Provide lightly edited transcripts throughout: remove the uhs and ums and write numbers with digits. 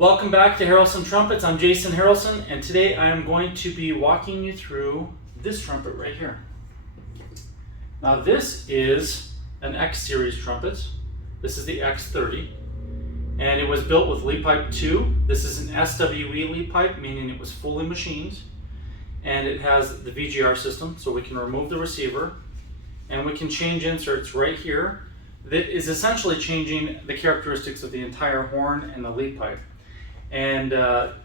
Welcome back to Harrelson Trumpets. I'm Jason Harrelson, and today I am going to be walking you through this trumpet right here. Now this is an X series trumpet. This is the X30, and it was built with lead pipe 2. This is an SWE lead pipe, meaning it was fully machined, and it has the VGR system, so we can remove the receiver, and we can change inserts right here. That is essentially changing the characteristics of the entire horn and the lead pipe. And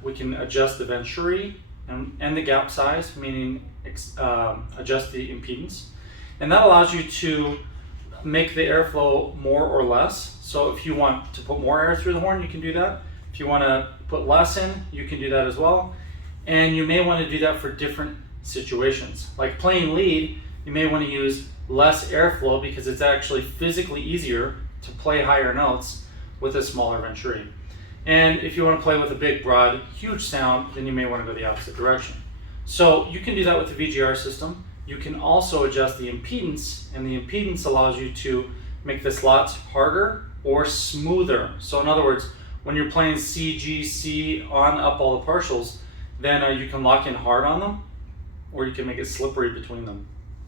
we can adjust the venturi and the gap size, meaning adjust the impedance. And that allows you to make the airflow more or less. So if you want to put more air through the horn, you can do that. If you want to put less in, you can do that as well. And you may want to do that for different situations. Like playing lead, you may want to use less airflow because it's actually physically easier to play higher notes with a smaller venturi. And if you want to play with a big, broad, huge sound, then you may want to go the opposite direction. So you can do that with the VGR system. You can also adjust the impedance, and the impedance allows you to make the slots harder or smoother. So in other words, when you're playing C, G, C, on, up, all the partials, then you can lock in hard on them, or you can make it slippery between them.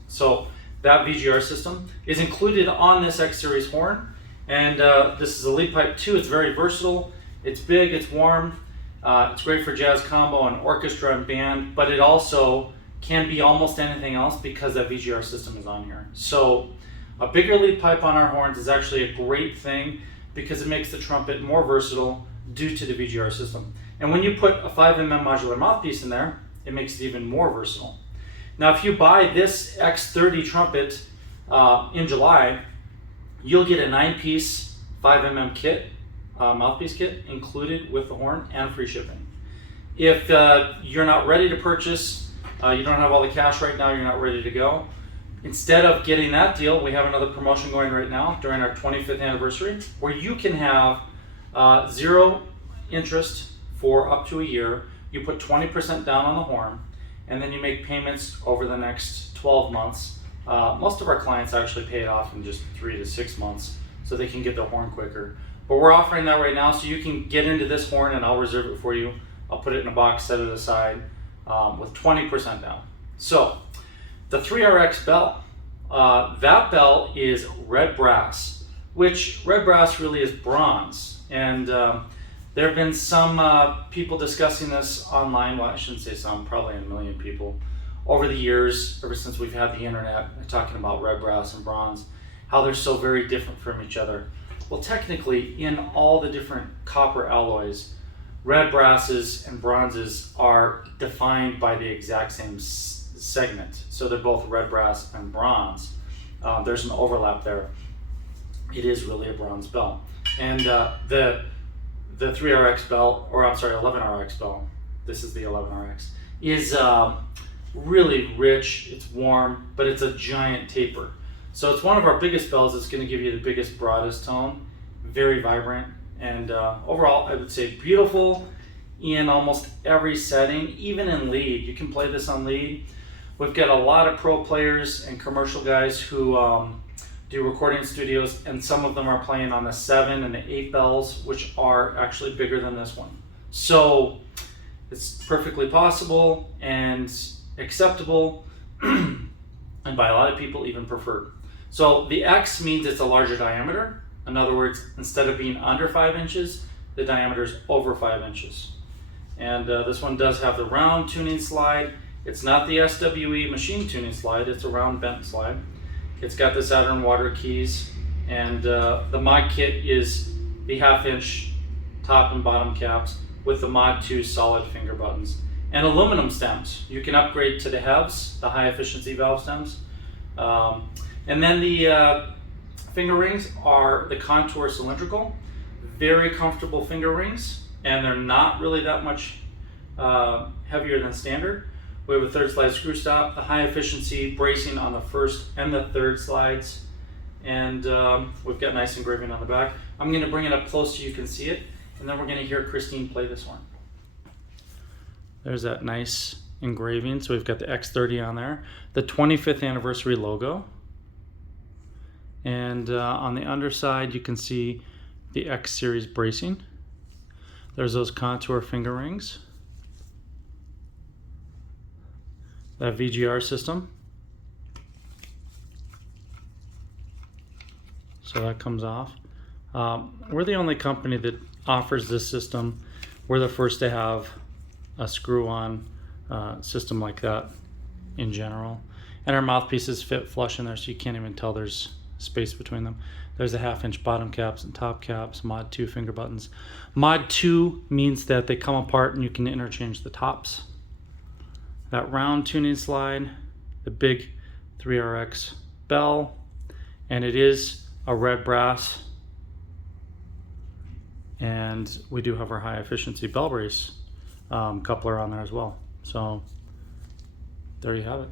So that VGR system is included on this X series horn, and this is a lead pipe 2. It's very versatile. It's big, it's warm, it's great for jazz combo and orchestra and band, but it also can be almost anything else because that VGR system is on here. So a bigger lead pipe on our horns is actually a great thing because it makes the trumpet more versatile due to the VGR system. And when you put a 5mm modular mouthpiece in there, it makes it even more versatile. Now if you buy this X30 trumpet in July, you'll get a 9-piece 5mm kit. Mouthpiece kit included with the horn and free shipping. If you're not ready to purchase, you don't have all the cash right now, you're not ready to go, instead of getting that deal, we have another promotion going right now during our 25th anniversary where you can have 0 interest for up to a year. You put 20% down on the horn, and then you make payments over the next 12 months. Most of our clients actually pay it off in just 3 to 6 months so they can get their horn quicker. But we're offering that right now, so you can get into this horn and I'll reserve it for you. I'll put it in a box, set it aside with 20% down. So the 3RX bell, that bell is red brass, which red brass really is bronze. And there have been some people discussing this online. Well, I shouldn't say some, probably a million people over the years, ever since we've had the internet, talking about red brass and bronze, how they're so very different from each other. Well, technically, in all the different copper alloys, red brasses and bronzes are defined by the exact same segment. So they're both red brass and bronze. There's an overlap there. It is really a bronze bell. And the 3RX bell, or I'm sorry, 11RX bell, this is the 11RX, is really rich, it's warm, but it's a giant taper. So it's one of our biggest bells. It's going to give you the biggest, broadest tone, very vibrant, and overall I would say beautiful in almost every setting, even in lead. You can play this on lead. We've got a lot of pro players and commercial guys who do recording studios, and some of them are playing on the 7 and the 8 bells, which are actually bigger than this one. So it's perfectly possible and acceptable, and by a lot of people even preferred. So the X means it's a larger diameter. In other words, instead of being under 5 inches, the diameter is over 5 inches. And this one does have the round tuning slide. It's not the SWE machine tuning slide, it's a round bent slide. It's got the Saturn water keys, and the mod kit is the 1/2-inch top and bottom caps with the Mod 2 solid finger buttons and aluminum stems. You can upgrade to the HEVs, the high efficiency valve stems. And then the finger rings are the contour cylindrical, very comfortable finger rings, and they're not really that much heavier than standard. We have a 3rd slide screw stop, the high efficiency bracing on the 1st and the 3rd slides, and we've got nice engraving on the back. I'm going to bring it up close so you can see it, and then we're going to hear Christine play this one. There's that nice engraving, so we've got the X30 on there, the 25th anniversary logo. And on the underside, you can see the X series bracing. There's those contour finger rings. That VGR system. So that comes off. We're the only company that offers this system. We're the first to have a screw-on system like that in general. And our mouthpieces fit flush in there, so you can't even tell there's space between them. There's a 1/2-inch bottom caps and top caps, Mod 2 finger buttons. Mod 2 means that they come apart and you can interchange the tops. That round tuning slide, the big 3RX bell, and it is a red brass. And we do have our high efficiency bell brace coupler on there as well. So there you have it.